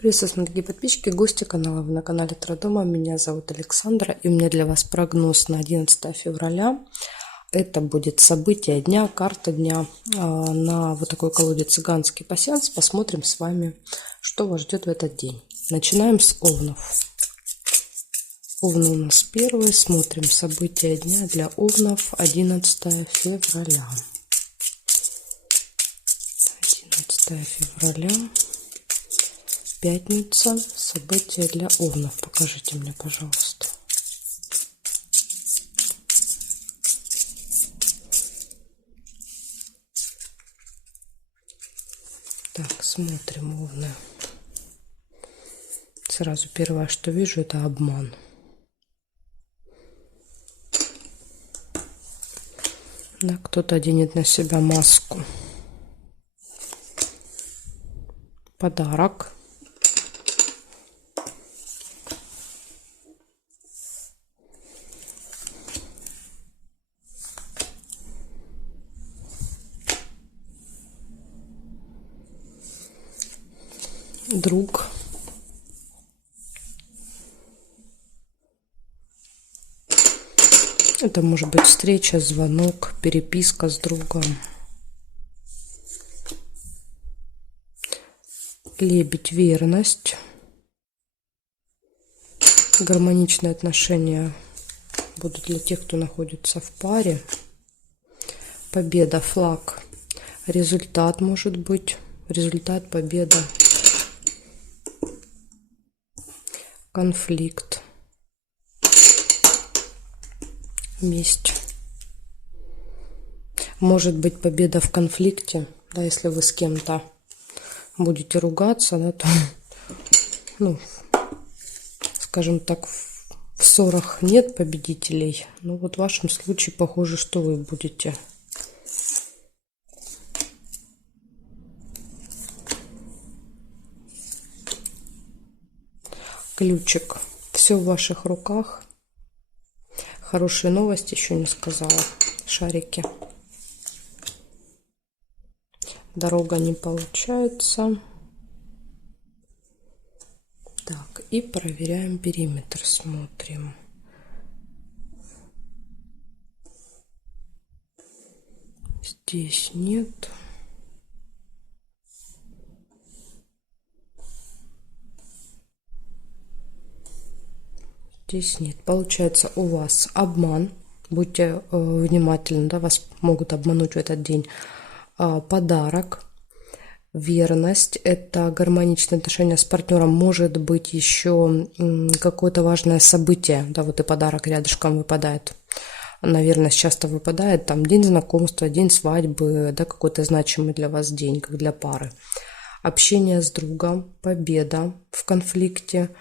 Приветствую, дорогие подписчики, гости канала. Вы на канале Трудома. Меня зовут Александра. И у меня для вас прогноз на 11 февраля. Это будет событие дня, карта дня на вот такой колоде «Цыганский пасьянс». Посмотрим с вами, что вас ждет в этот день. Начинаем с овнов. Овны у нас первые. Смотрим события дня для овнов 11 февраля. 11 февраля. Пятница. События для овнов. Покажите мне, пожалуйста. Так, смотрим овны. Сразу первое, что вижу, это обман. Да, кто-то оденет на себя маску. Подарок. Друг. Это может быть встреча, звонок, переписка с другом. Лебедь, верность. Гармоничные отношения будут для тех, кто находится в паре. Победа, флаг. Результат может быть. Результат, победа. Конфликт. Месть. Может быть победа в конфликте, да, если вы с кем-то будете ругаться, да, то, ну, скажем так, в ссорах нет победителей. Ну вот в вашем случае похоже, что вы будете. Ключик. Все в ваших руках. Хорошие новости еще не сказала. Шарики. Дорога не получается. Так, и проверяем периметр. Смотрим. Здесь нет. Здесь нет. Получается, у вас обман. Будьте внимательны, да, вас могут обмануть в этот день. Подарок, верность, это гармоничные отношения с партнером. Может быть еще какое-то важное событие, да, вот и подарок рядышком выпадает. Наверное, часто выпадает там день знакомства, день свадьбы, да, какой-то значимый для вас день, как для пары. Общение с другом, победа в конфликте.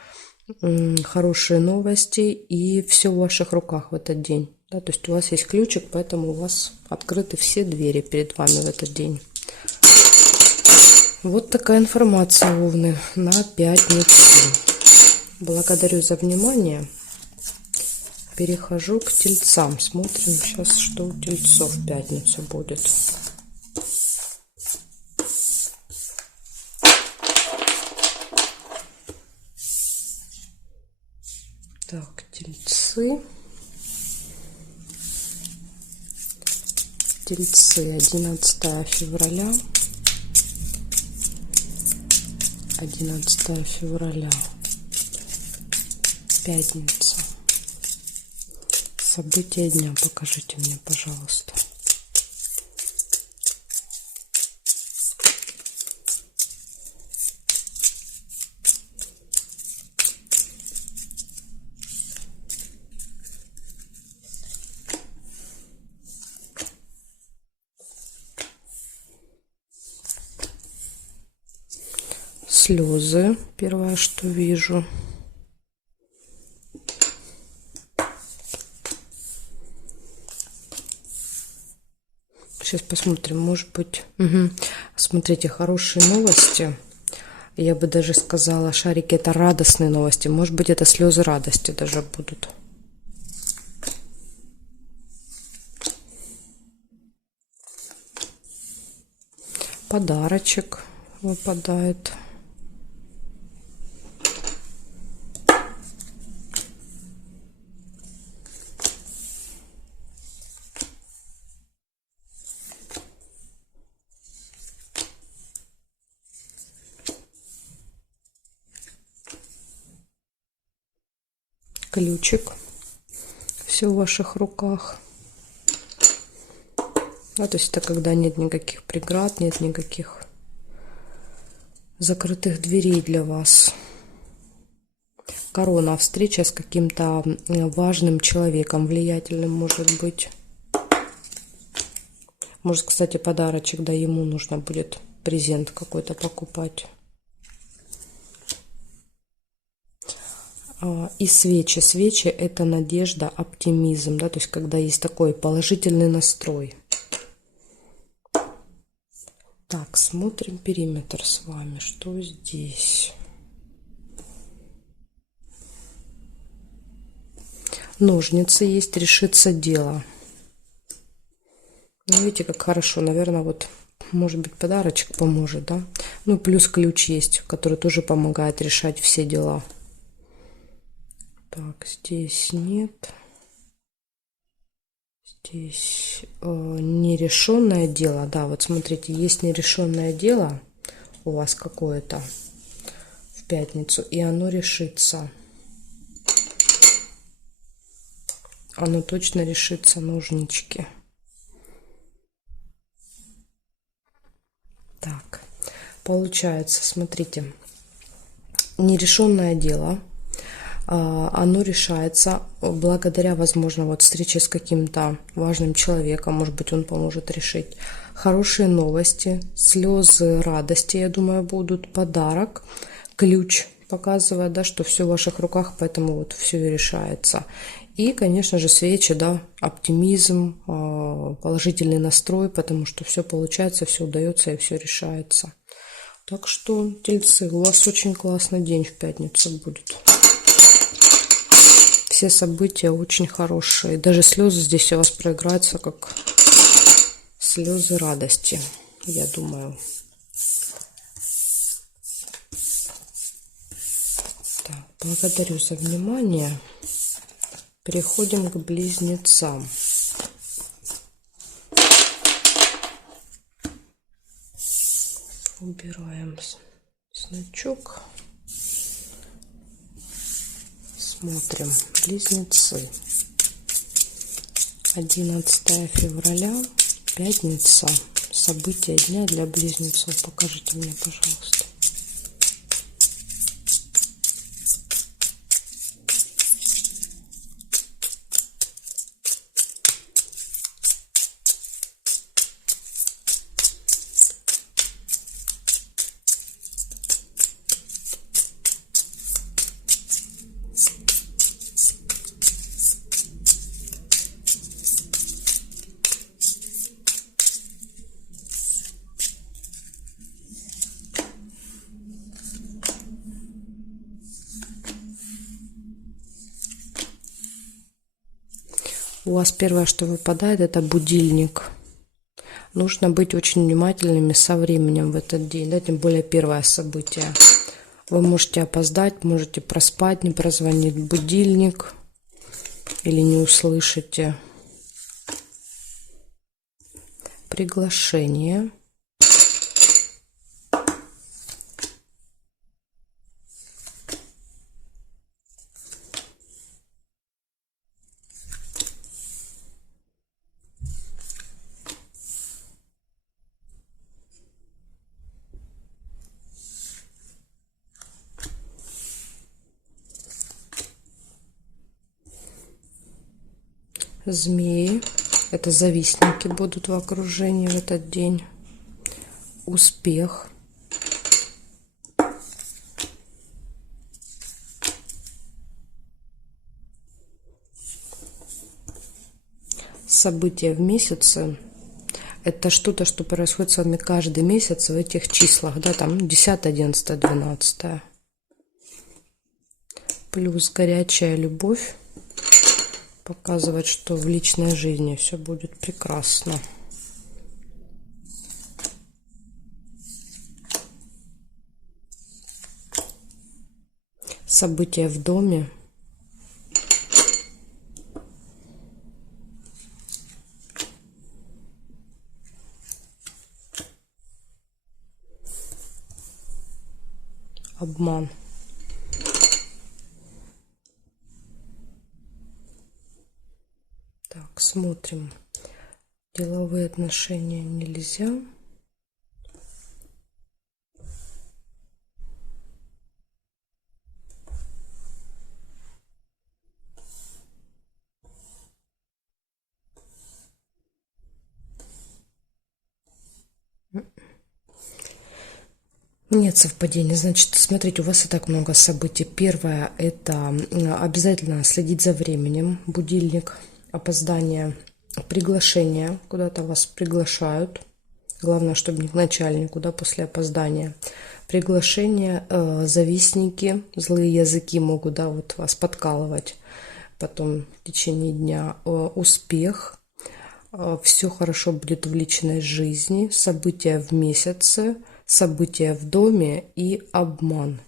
Хорошие новости, и все в ваших руках в этот день. Да, то есть у вас есть ключик, поэтому у вас открыты все двери перед вами в этот день. Вот такая информация, овны, на пятницу. Благодарю за внимание. Перехожу к тельцам. Смотрим сейчас, что у тельцов в пятницу будет. Так, тельцы. Тельцы, 11 февраля. 11 февраля. Пятница. События дня покажите мне, пожалуйста. Слезы, первое, что вижу. Сейчас посмотрим, может быть. Смотрите, хорошие новости. Я бы даже сказала, шарики, это радостные новости. Может быть, это слезы радости даже будут. Подарочек выпадает. ключик. Все в ваших руках. Ну, то есть это когда нет никаких преград, нет никаких закрытых дверей для вас. Корона, встреча с каким-то важным человеком, влиятельным, может быть. Может, кстати, подарочек, да, ему нужно будет презент какой-то покупать. И свечи. Свечи – это надежда, оптимизм, да, то есть когда есть такой положительный настрой. Так, смотрим периметр с вами. Что здесь? Ножницы есть, решится дело. Ну, видите, как хорошо. Наверное, вот, может быть, подарочек поможет, да? Ну, плюс ключ есть, который тоже помогает решать все дела. Так, здесь нет. Здесь нерешенное дело. Да, вот смотрите, есть нерешенное дело у вас какое-то в пятницу, и оно решится. Оно точно решится, ножнички. Так, получается, смотрите, нерешенное дело, оно решается благодаря, возможно, вот встрече с каким-то важным человеком, может быть, он поможет решить. Хорошие новости, слезы радости, я думаю, будут, подарок, ключ показывает, да, что все в ваших руках, поэтому вот все и решается. И, конечно же, свечи, да, оптимизм, положительный настрой, потому что все получается, все удается и все решается. Так что, тельцы, у вас очень классный день в пятницу будет. Все события очень хорошие. Даже слезы здесь у вас проиграются, как слезы радости, я думаю. Так, благодарю за внимание. Переходим к близнецам. Убираем значок. Смотрим. Близнецы. 11 февраля, пятница. События дня для близнецов. Покажите мне, пожалуйста. У вас первое, что выпадает, это будильник. Нужно быть очень внимательными со временем в этот день, да, тем более первое событие. Вы можете опоздать, можете проспать, не прозвонит будильник или не услышите. Приглашение. Змеи. Это завистники будут в окружении в этот день. Успех. События в месяце. Это что-то, что происходит с вами каждый месяц в этих числах. Да, там 10, 11, 12. Плюс горячая любовь. Показывает, что в личной жизни все будет прекрасно. События в доме. Обман. смотрим. Деловые отношения нельзя. Нет совпадения. Значит, смотрите, у вас и так много событий. Первое – это обязательно следить за временем. Будильник, опоздание, приглашение. Куда-то вас приглашают. Главное, чтобы не к начальнику, да, после опоздания. Приглашение, завистники, злые языки могут, да, вот вас подкалывать. Потом в течение дня успех. Все хорошо будет в личной жизни. События в месяце. События в доме и обман.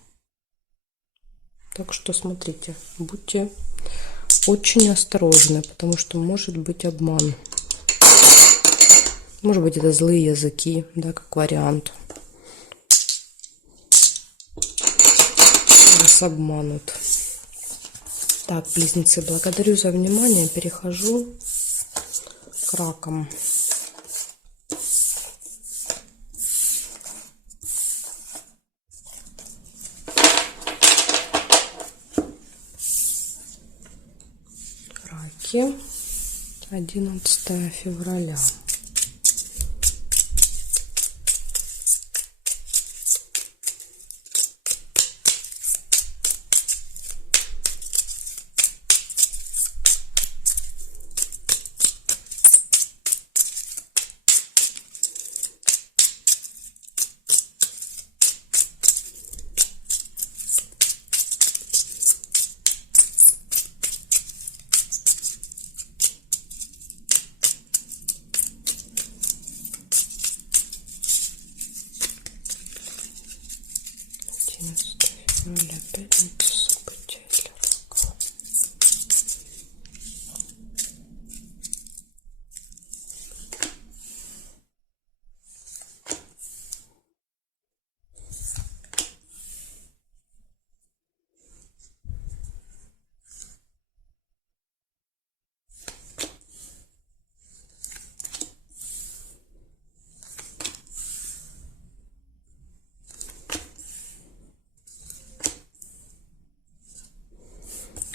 Так что смотрите, будьте очень осторожны, потому что может быть обман. Может быть, это злые языки, да, как вариант. Вас обманут. Так, близнецы, благодарю за внимание. Перехожу к ракам. Раки. 11 февраля. Февраля, пятница, события для раков.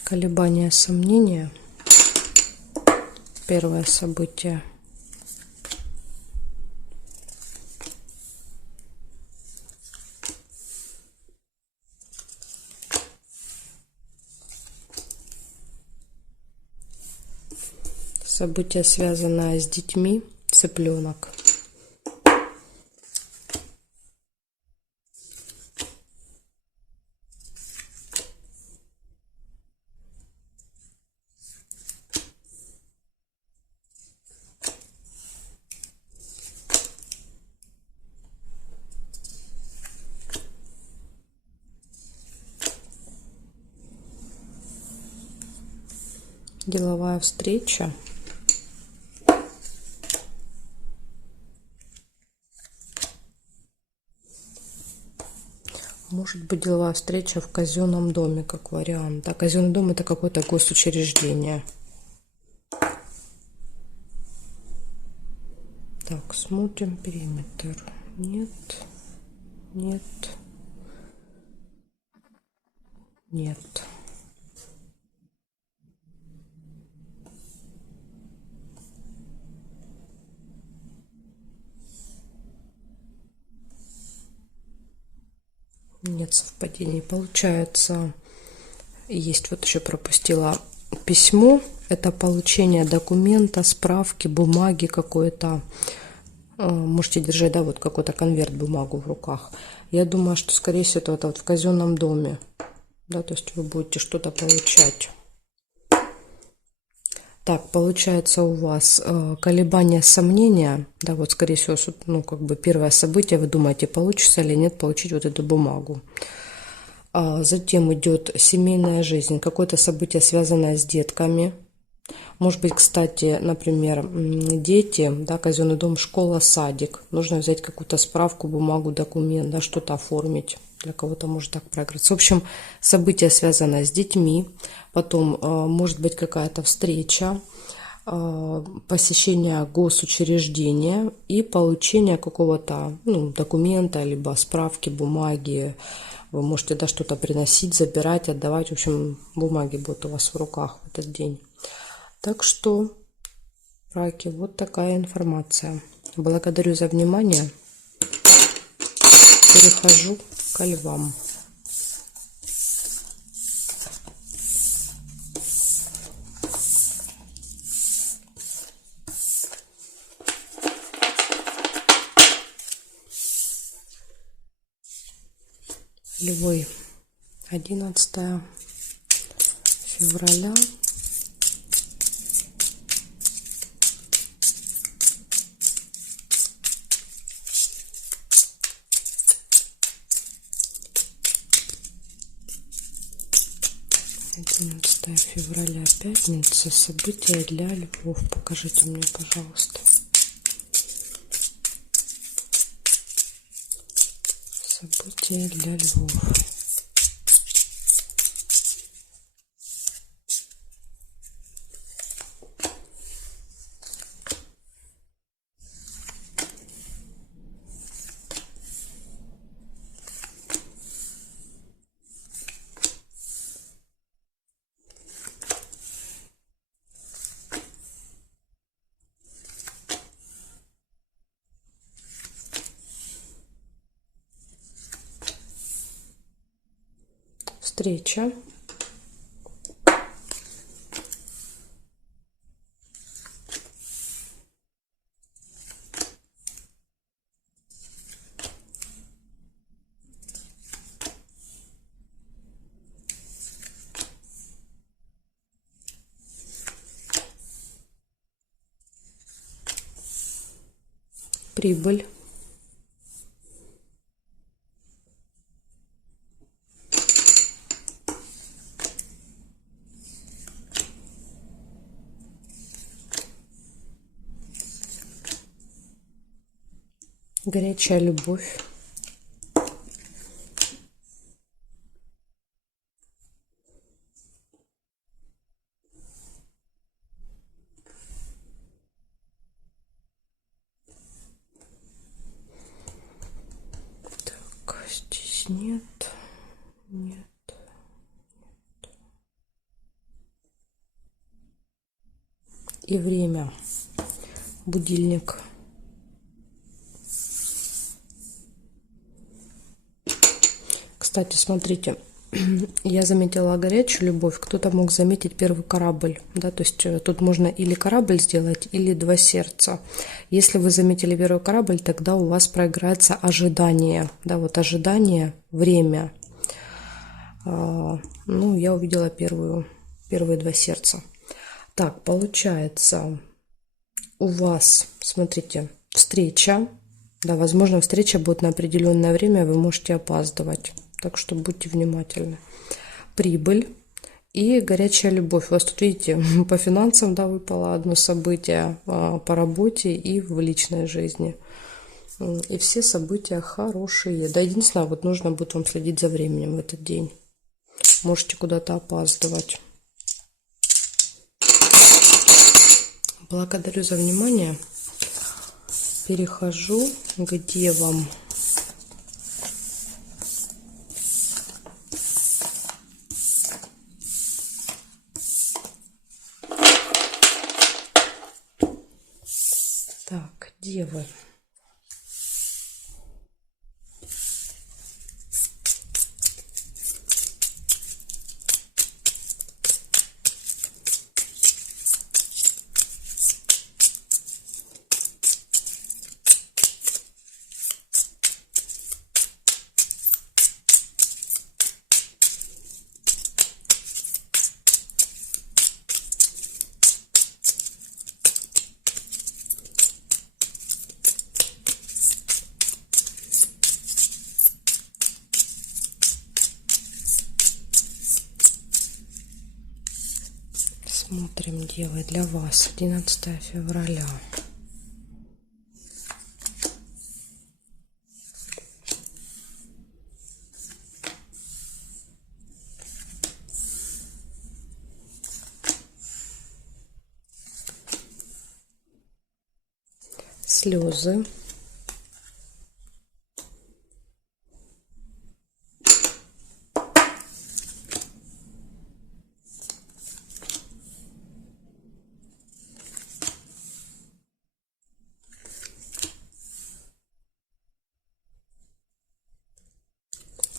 Колебания, сомнения. Первое событие. Событие, связанное с детьми. Цыпленок. Деловая встреча. Может быть, деловая встреча в казенном доме, как вариант. А казенный дом – это какое-то госучреждение. Так, смотрим периметр. Нет, нет, нет. Нет совпадений. Получается, есть, вот еще пропустила письмо. Это получение документа, справки, бумаги какой-то. Можете держать, да, вот какой-то конверт, бумагу в руках. Я думаю, что, скорее всего, это вот в казенном доме. Да, то есть вы будете что-то получать. Так, получается у вас колебания, сомнения, да, вот скорее всего, ну, как бы первое событие, вы думаете, получится или нет получить вот эту бумагу. Затем идет семейная жизнь, какое-то событие, связанное с детками. Может быть, кстати, например, дети, да, казенный дом, школа, садик. Нужно взять какую-то справку, бумагу, документ, да, что-то оформить. Для кого-то может так проиграться. В общем, событие, связанное с детьми. Потом, может быть, какая-то встреча. посещения госучреждения и получения какого-то документа, либо справки, бумаги. Вы можете что-то приносить, забирать, отдавать. В общем, бумаги будут у вас в руках в этот день. Так что, раки, вот такая информация. Благодарю за внимание. Перехожу к львам. Львы, 11 февраля. Февраля, пятница. События для львов. Покажите мне, пожалуйста. События для львов. Встреча. Прибыль. Горячая любовь. Так, здесь нет. Нет. И время. Будильник. Кстати, смотрите, я заметила горячую любовь, кто-то мог заметить первый корабль, да, то есть тут можно или корабль сделать, или два сердца. Если вы заметили первый корабль, тогда у вас проиграется ожидание, да, вот ожидание, время. Ну, я увидела первые два сердца. Так, получается, у вас, смотрите, встреча, да, возможно, встреча будет на определенное время, вы можете опаздывать. Так что будьте внимательны. Прибыль и горячая любовь. У вас тут, видите, по финансам, да, выпало одно событие, по работе и в личной жизни. И все события хорошие. Да, единственное, вот нужно будет вам следить за временем в этот день. Можете куда-то опаздывать. Благодарю за внимание. Перехожу к девам. Так, девы. Смотрим, девы, для вас 11 февраля. слезы.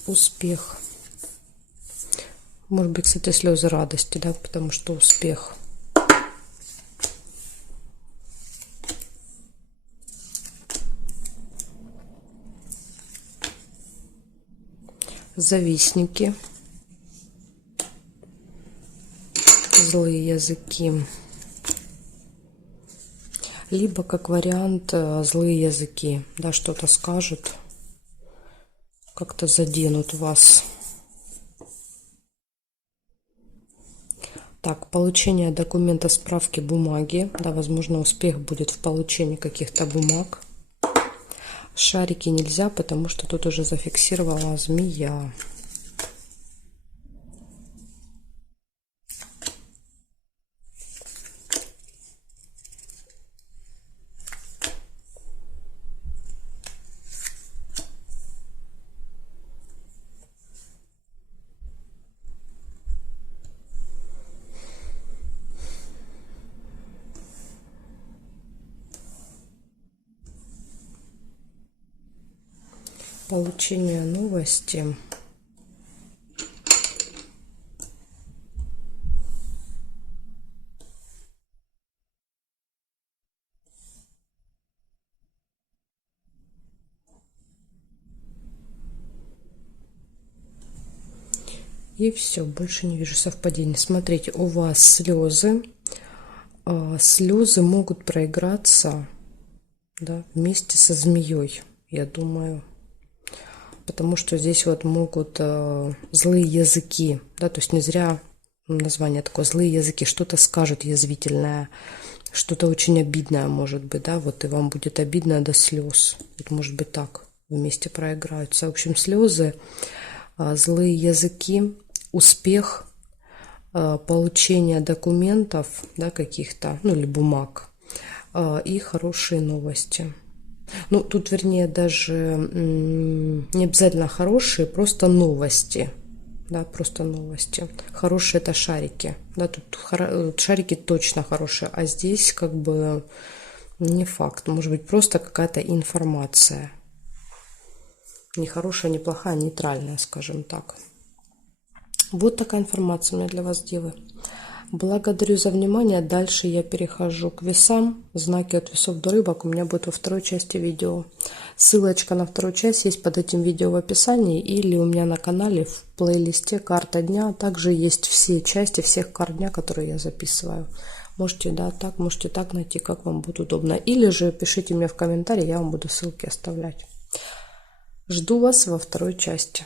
Успех. Может быть, кстати, слезы радости, да, потому что успех. Завистники. Злые языки. Либо, как вариант, злые языки, да, что-то скажут, как-то заденут вас. Так, получение документа, справки, бумаги. Да, возможно, успех будет в получении каких-то бумаг. Шарики нельзя, потому что тут уже зафиксировала змея. Получение новости. И все, больше не вижу совпадений. Смотрите, у вас слезы. Слезы могут проиграться, да, вместе со змеей, я думаю. Потому что здесь вот могут злые языки, да, то есть не зря название такое, злые языки, что-то скажут язвительное, что-то очень обидное может быть, да, вот и вам будет обидно до слез. Вот может быть так вместе проиграются. В общем, слезы, злые языки, успех, получение документов, да, каких-то, ну или бумаг, и хорошие новости. Ну, тут, вернее, даже не обязательно хорошие, просто новости. Да, просто новости. Хорошие — это шарики. Да, тут шарики точно хорошие, а здесь как бы не факт. Может быть, просто какая-то информация. Не хорошая, не плохая, нейтральная, скажем так. Вот такая информация у меня для вас, девы. Благодарю за внимание. Дальше я перехожу к весам. Знаки от весов до рыбок у меня будет во второй части видео. Ссылочка на вторую часть есть под этим видео в описании или у меня на канале в плейлисте «Карта дня». Также есть все части всех карт дня, которые я записываю. Можете, да, так, можете так найти, как вам будет удобно. Или же пишите мне в комментарии, я вам буду ссылки оставлять. Жду вас во второй части.